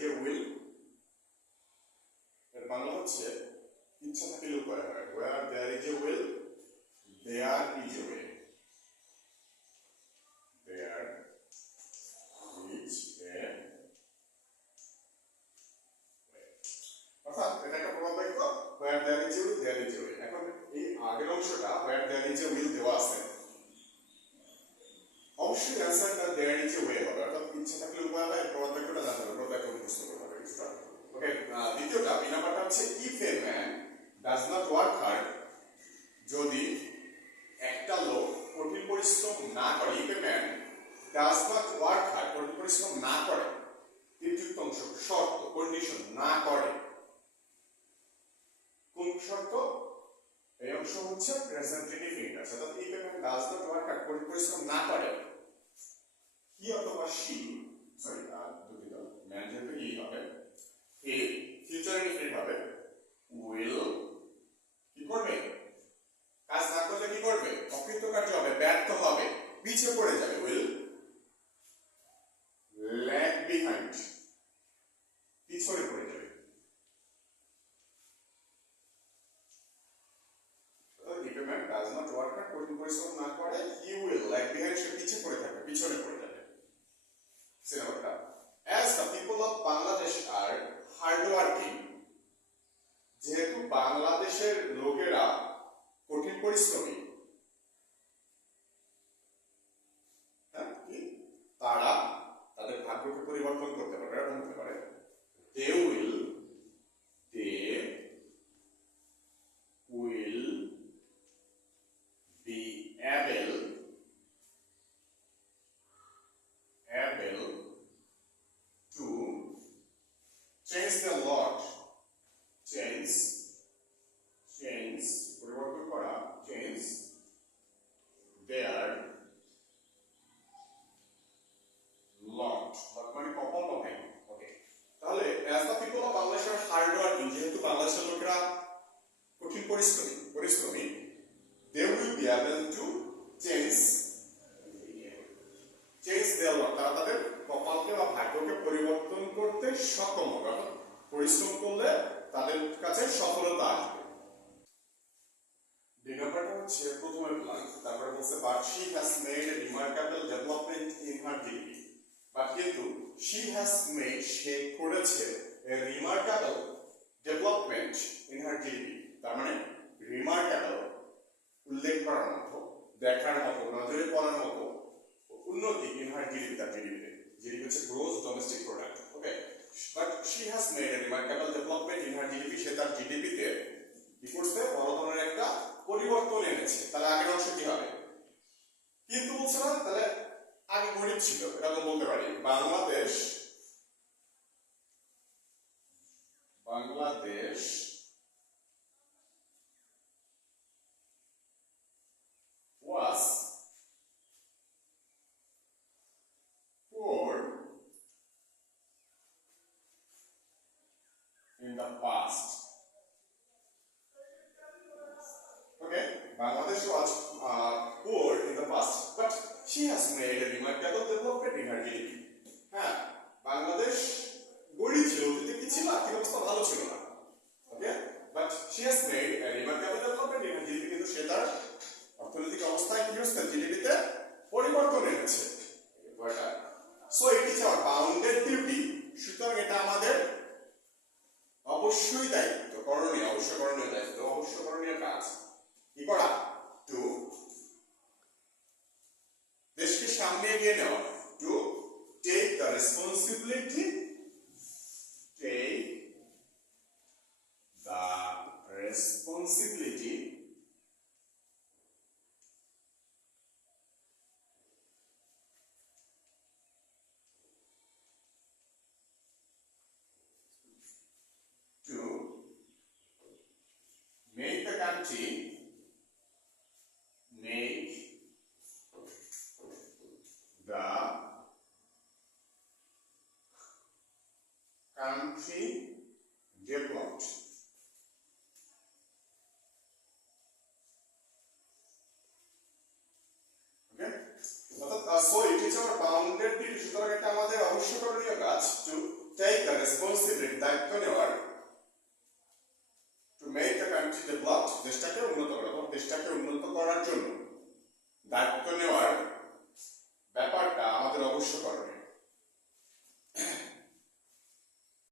is a will এর বাংলা হচ্ছে ইচ্ছা থাকলে উপায় হয় where there is a will there is a way there is a way অর্থাৎ এটা একটা প্রবাদ বাক্য where there is a will there is a way এখন এই আগের অংশটা where there is a will দেওয়া আছে অবশ্যই অ্যান্সারটা there is a way হবে অর্থাৎ ইচ্ছা থাকলে উপায় হয় প্রবাদ বাক্যটা জানতে হবে প্রবাদ বাক্য মুখস্থ করতে হবে কিছুটা ওকে দ্বিতীয়টা এই নাম্বারটা হচ্ছে if a man does not work hard যদি একটা লোক কঠিন পরিশ্রম না করে if a man does not work hard কঠিন পরিশ্রম না করে তৃতীয় অংশ শর্ত কন্ডিশন না করে কোন শর্ত এই অংশ হচ্ছে প্রেজেন্টেটিভ ইন্টারেস্ট অর্থাৎ if a man does not work hard কঠিন পরিশ্রম না করে he অথবা she সরি দুঃখিত ম্যান যেহেতু ই হবে এ ফিউচার ইনডিফিনিট হবে will কি করবে কাজ না করলে কি করবে অকৃতকার্য হবে ব্যর্থ হবে পিছিয়ে পড়ে যাবে will lag behind পিছনে পড়ে যাবে if a man does not work hard কঠিন পরিশ্রম না করে he will lag behind সে পিছিয়ে পড়ে থাকবে পিছনে পড়ে যাবে সিনেমাটা as the people of Bangladesh are hard working যেহেতু বাংলাদেশের লোকেরা কঠিন পরিশ্রমী তারা তাদের ভাগ্যকে পরিবর্তন করতে পারে এরকম হতে পারে they will be able to change the lot change পরিবর্তন করা change their lot মানে কপাল বা ভাগ্য ওকে তাহলে as the people of Bangladesh are hard working যেহেতু বাংলাদেশের লোকেরা কঠিন পরিশ্রমী they will be able to change their lot তারা তাদের কপালকে বা ভাগ্যকে পরিবর্তন করতে সক্ষম হবে পরিশ্রম করলে তাদের কাছে সফলতা আসবে দুই নম্বরটা হচ্ছে প্রথমের প্ল্যান তারপরে বলছে but she has made a remarkable development in her GDP but কিন্তু she has made সে করেছে a remarkable development in her GDP তার মানে remarkable উল্লেখ করার মতো দেখার মতো নজরে পড়ার মতো উন্নতি in her GDP তার GDP হচ্ছে gross domestic product okay but she has made a remarkable development in her GDP সে তার GDP তে কি করছে বড় ধরনের একটা পরিবর্তন এনেছে তাহলে আগের অংশ কি হবে কিন্তু বলছে না তাহলে আগে গরিব ছিল এরকম বলতে পারি Bangladesh was poor in the past okay Bangladesh was poor in the past but she has made a remarkable development in her GDP হ্যাঁ বাংলাদেশ গরিব ছিল কিন্তু কি ছিল আর্থিক অবস্থা ভালো ছিল না okay but she has made a remarkable development in her GDP কিন্তু সে তার অর্থনৈতিক অবস্থায় কি হচ্ছে GDP তে পরিবর্তন এনেছে so it is our bounded duty সুতরাং এটা আমাদের অবশ্যই দায়িত্ব করণীয় কাজ কি করা টু দেশকে সামনে এগিয়ে নেওয়া to take the responsibility to make the country developed okay so it is our bounded duty সুতরাং এটা আমাদের অবশ্যই করণীয় কাজ to take the রেসপন্সিবিলিটি দায়িত্ব নেওয়ার to make the country developed দেশটাকে উন্নত করা, দেশটাকে উন্নত করার জন্য